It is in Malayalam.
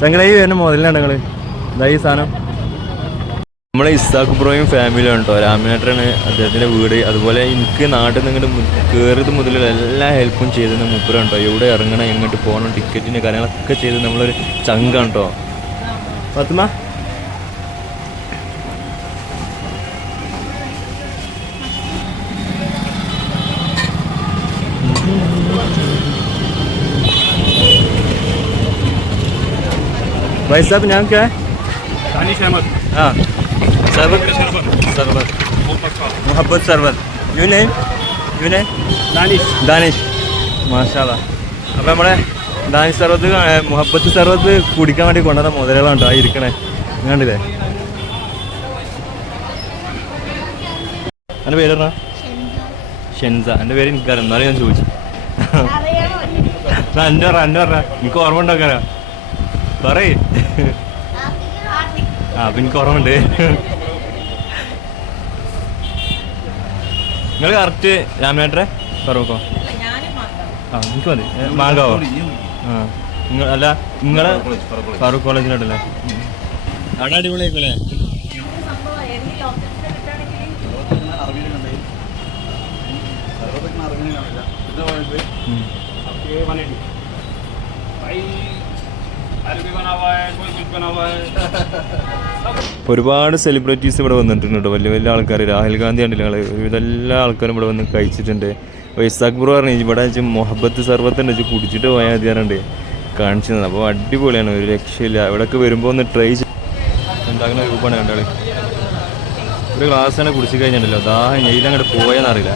ചങ്ങനായി വരുന്ന മുതലാണ് ഞങ്ങൾ ഇതാ ഈ സാധനം. നമ്മളെ ഇസാഖ് ബ്രോയും ഫാമിലിയാണ് കേട്ടോ. രാമേട്ടനാണ് അദ്ദേഹത്തിൻ്റെ വീട്. അതുപോലെ എനിക്ക് നാട്ടിൽ നിന്ന് ഇങ്ങോട്ട് കയറിയത് മുതലുള്ള എല്ലാ ഹെൽപ്പും ചെയ്തത് മൂപ്പരാണ് കേട്ടോ. എവിടെ ഇറങ്ങണം, എങ്ങോട്ട് പോകണം, ടിക്കറ്റിൻ്റെ കാര്യങ്ങളൊക്കെ ചെയ്ത് നമ്മളൊരു ചങ്കാണ് കേട്ടോ. ഫാത്തിമ भाई साहब नाम क्या है? दानिश अहमद. हाँ सरबत. सरबत मोहब्बत सरबत. You name Danish. മാഷാല്ലാ. അപ്പോൾ നമ്മളെ ദാനിഷ് സർബത്ത് മുഹബത്ത് സർബത്ത് കുടിക്കാൻ വേണ്ടി കൊണ്ടുവന്ന മുതലുകളാണ് കേട്ടോ ഇരിക്കണേ. കണ്ടില്ലേ? എൻ്റെ പേര് പറഞ്ഞാ ഷെൻസ. എൻ്റെ പേര് എനിക്കറിയാം, എന്നാലും ഞാൻ ചോദിച്ചു. എൻ്റെ പറഞ്ഞ എനിക്ക് ഓർമ്മ ഉണ്ടാക്കാനാ പറയേ. അപ്പം എനിക്ക് ഓർമ്മയുണ്ട്. നിങ്ങൾ കറക്റ്റ് രാമേട്ടരെ പറവക്കോ? ആ എനിക്ക് മതി. മാങ്കാവോ? ആ അല്ല നിങ്ങളെ ഫാറൂഖ് കോളേജിലോട്ടല്ലേ? അവിടെ അടിപൊളിയായിക്കോല്ലേ? ഒരുപാട് സെലിബ്രിറ്റീസ് ഇവിടെ വന്നിട്ടുണ്ട് കേട്ടോ. വലിയ വലിയ ആൾക്കാർ. രാഹുൽ ഗാന്ധി ഉണ്ടല്ലോ, ഞങ്ങൾ ഇതെല്ലാ ആൾക്കാരും ഇവിടെ വന്ന് കഴിച്ചിട്ടുണ്ട്. ഇസാഖ് ബ്രോ പറഞ്ഞു ഇവിടെ വെച്ച് മുഹബത്ത് സർബത്തുണ്ട് വെച്ച് കുടിച്ചിട്ട് പോയാൽ മതിയാറുണ്ട് കാണിച്ചു തന്നെ. അപ്പോൾ അടിപൊളിയാണ്, ഒരു രക്ഷയില്ല. ഇവിടെയൊക്കെ വരുമ്പോൾ ഒന്ന് ട്രൈ ഉണ്ടാക്കുന്ന രൂപമാണ് കണ്ടാളി. ഒരു ഗ്ലാസ് തന്നെ കുടിച്ച് കഴിഞ്ഞിട്ടുണ്ടല്ലോ, ദാഹം ഇതിലങ്ങോട്ട് പോയെന്നറിയില്ല.